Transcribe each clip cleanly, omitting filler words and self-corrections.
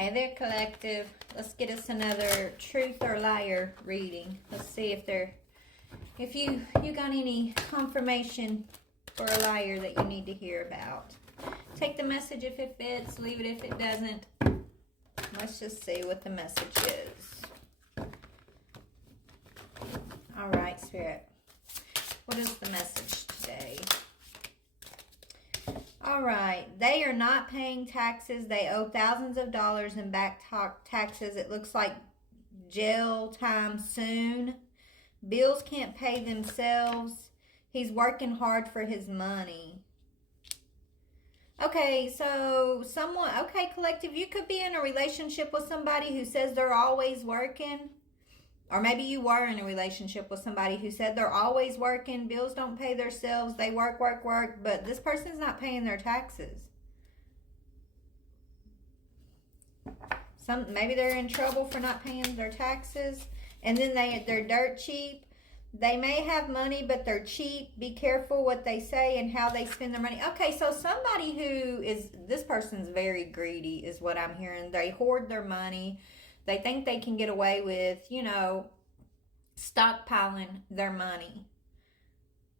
Hey there, collective. Let's get us another truth or liar reading. Let's see if you got any confirmation for a liar that you need to hear about. Take the message if it fits, leave it if it doesn't. Let's just see what the message is. All right, Spirit. What is the message today? All right. They are not paying taxes. They owe thousands of dollars in back taxes. It looks like jail time soon. Bills can't pay themselves. He's working hard for his money. Okay, so collective, you could be in a relationship with somebody who says they're always working. Or maybe you were in a relationship with somebody who said they're always working, bills don't pay themselves, they work, but this person's not paying their taxes. Maybe they're in trouble for not paying their taxes, and then they're dirt cheap. They may have money, but they're cheap. Be careful what they say and how they spend their money. Okay, so somebody this person's very greedy is what I'm hearing. They hoard their money. They think they can get away with, stockpiling their money.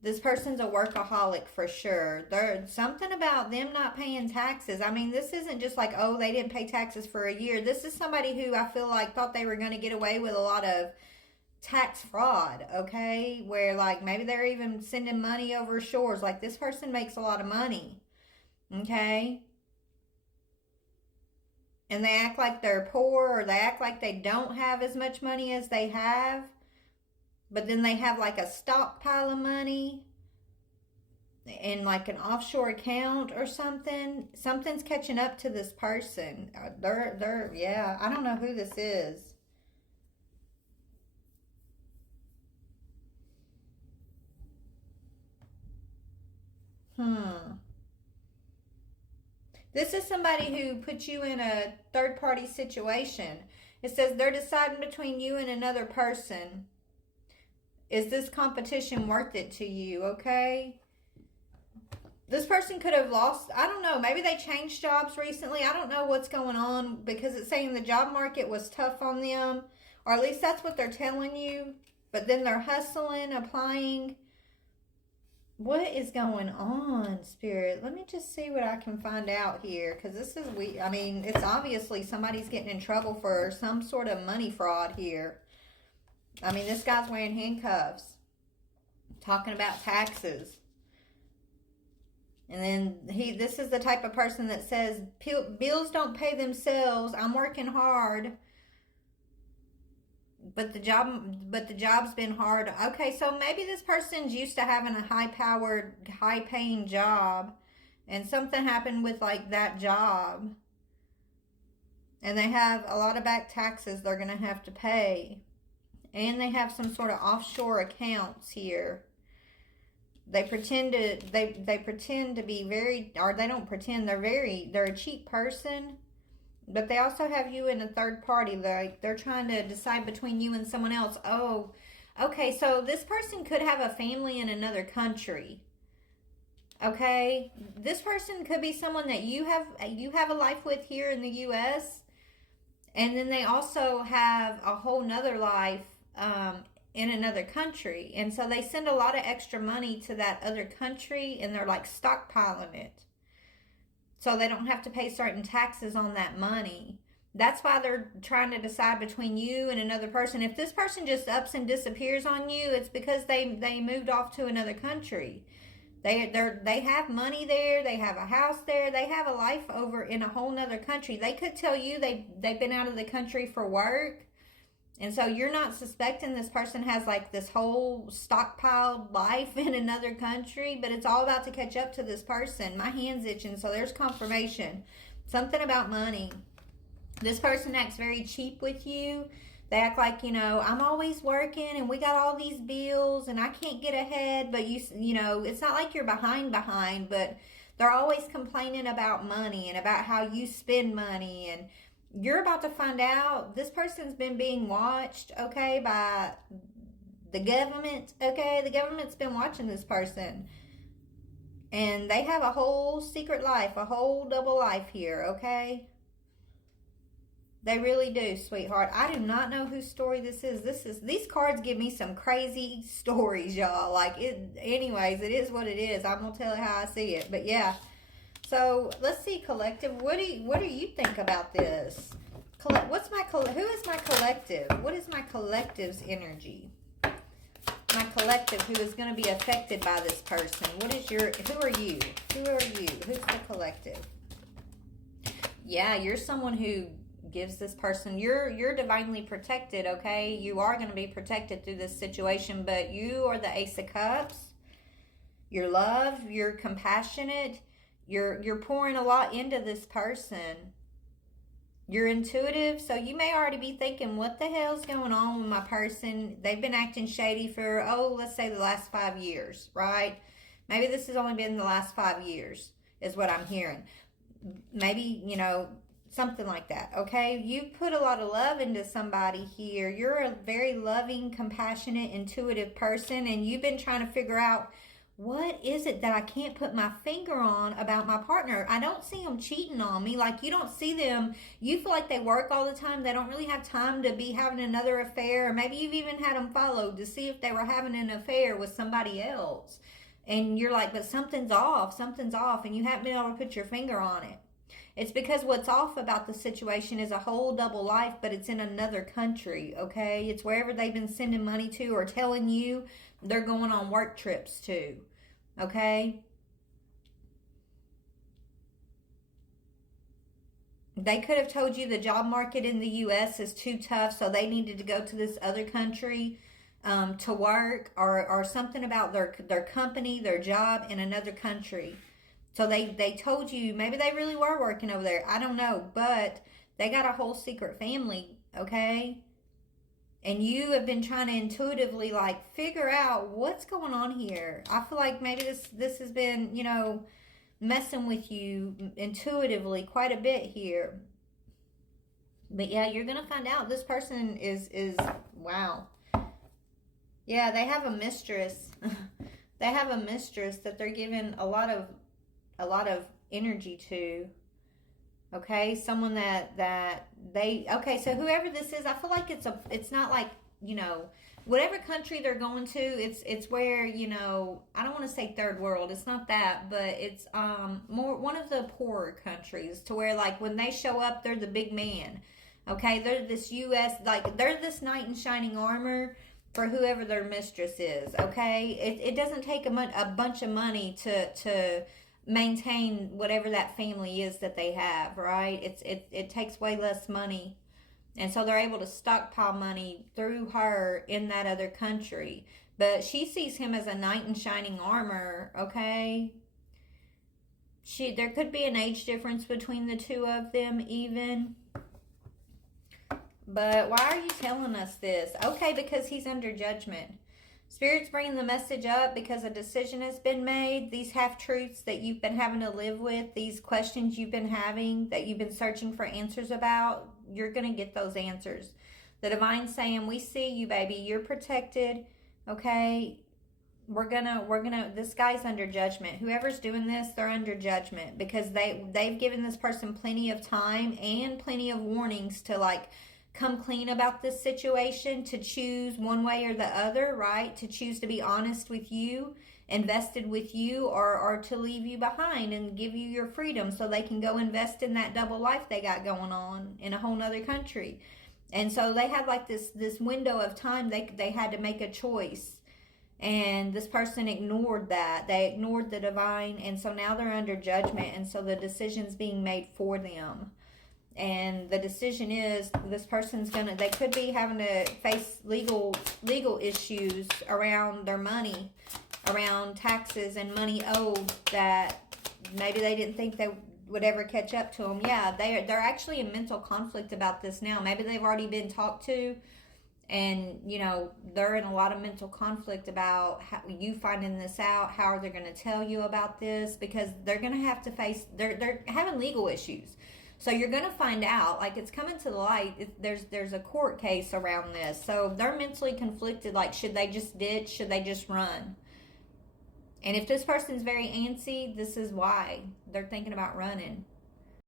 This person's a workaholic for sure. There's something about them not paying taxes. I mean, this isn't just like, oh, they didn't pay taxes for a year. This is somebody who I feel like thought they were going to get away with a lot of tax fraud, okay? Where like maybe they're even sending money over shores. Like this person makes a lot of money, okay? And they act like they're poor, or they act like they don't have as much money as they have. But then they have like a stockpile of money in like an offshore account or something. Something's catching up to this person. Yeah, I don't know who this is. This is somebody who put you in a third-party situation. It says they're deciding between you and another person. Is this competition worth it to you, okay? This person could have lost, I don't know, maybe they changed jobs recently. I don't know what's going on because it's saying the job market was tough on them, or at least that's what they're telling you. But then they're hustling, applying. What is going on, Spirit? Let me just see what I can find out here, because this is weird. I mean, it's obviously somebody's getting in trouble for some sort of money fraud here. I mean, this guy's wearing handcuffs, talking about taxes. And then this is the type of person that says, bills don't pay themselves, I'm working hard. But the job's been hard. Okay, so maybe this person's used to having a high-powered, high-paying job, and something happened with like that job, and they have a lot of back taxes they're gonna have to pay, and they have some sort of offshore accounts here. They pretend to be very, or they don't pretend. They're a cheap person. But they also have you in a third party. They're trying to decide between you and someone else. Oh, okay. So this person could have a family in another country. Okay, this person could be someone that you have a life with here in the U.S. And then they also have a whole nother life in another country. And so they send a lot of extra money to that other country, and they're like stockpiling it, so they don't have to pay certain taxes on that money. That's why they're trying to decide between you and another person. If this person just ups and disappears on you, it's because they moved off to another country. They have money there. They have a house there. They have a life over in a whole nother country. They could tell you they've been out of the country for work. And so you're not suspecting this person has like this whole stockpiled life in another country, but it's all about to catch up to this person. My hand's itching, so there's confirmation. Something about money. This person acts very cheap with you. They act like, I'm always working and we got all these bills and I can't get ahead, but it's not like you're behind, but they're always complaining about money and about how you spend money, and you're about to find out this person's been being watched, okay, by the government, okay? The government's been watching this person. And they have a whole secret life, a whole double life here, okay? They really do, sweetheart. I do not know whose story this is. These cards give me some crazy stories, y'all. Like it anyways, it is what it is. I'm gonna tell you how I see it. But yeah. So let's see, collective. What do you think about this? Who is my collective? What is my collective's energy? My collective who is going to be affected by this person. Who are you? Who are you? Who's the collective? Yeah, you're someone who gives this person, you're divinely protected, okay? You are going to be protected through this situation, but you are the Ace of Cups. You're love, you're compassionate, you're pouring a lot into this person. You're intuitive, so you may already be thinking, what the hell's going on with my person? They've been acting shady for, let's say the last 5 years, right? Maybe this has only been the last 5 years, is what I'm hearing. Maybe, something like that, okay? You put a lot of love into somebody here. You're a very loving, compassionate, intuitive person, and you've been trying to figure out, what is it that I can't put my finger on about my partner? I don't see them cheating on me. Like, you don't see them. You feel like they work all the time. They don't really have time to be having another affair. Or maybe you've even had them followed to see if they were having an affair with somebody else. And you're like, but something's off. Something's off. And you haven't been able to put your finger on it. It's because what's off about the situation is a whole double life, but it's in another country, okay? It's wherever they've been sending money to or telling you they're going on work trips to, okay? They could have told you the job market in the U.S. is too tough, so they needed to go to this other country to work, or something about their company, their job in another country. So they told you, maybe they really were working over there. I don't know, but they got a whole secret family, okay? And you have been trying to intuitively, figure out what's going on here. I feel like maybe this has been, messing with you intuitively quite a bit here. But yeah, you're going to find out this person is wow. Yeah, they have a mistress. They have a mistress that they're giving a lot of energy to. Okay, someone that they, okay, so whoever this is, I feel like it's not like, whatever country they're going to, it's where, I don't want to say third world, it's not that, but it's more one of the poorer countries, to where when they show up, they're the big man. Okay, they're this they're this knight in shining armor for whoever their mistress is. Okay, it doesn't take a bunch of money to maintain whatever that family is that they have, right? It takes way less money, and so they're able to stockpile money through her in that other country. But she sees him as a knight in shining armor. Okay, there could be an age difference between the two of them even. But why are you telling us this? Okay, because he's under judgment. Spirit's bringing the message up because a decision has been made. These half-truths that you've been having to live with, these questions you've been having, that you've been searching for answers about, you're going to get those answers. The Divine's saying, we see you, baby. You're protected, okay? This guy's under judgment. Whoever's doing this, they're under judgment because they've given this person plenty of time and plenty of warnings to, come clean about this situation, to choose one way or the other, right? To choose to be honest with you, invested with you, or to leave you behind and give you your freedom so they can go invest in that double life they got going on in a whole nother country. And so they had this window of time they had to make a choice. And this person ignored that. They ignored the Divine, and so now they're under judgment, and so the decision's being made for them. And the decision is this person's they could be having to face legal issues around their money, around taxes and money owed that maybe they didn't think they would ever catch up to them. Yeah, they're actually in mental conflict about this now. Maybe they've already been talked to, and they're in a lot of mental conflict about how you finding this out. How are they going to tell you about this? Because they're going to have to face, they're having legal issues. So you're going to find out, it's coming to the light. There's a court case around this. So they're mentally conflicted, should they just ditch? Should they just run? And if this person's very antsy, this is why they're thinking about running.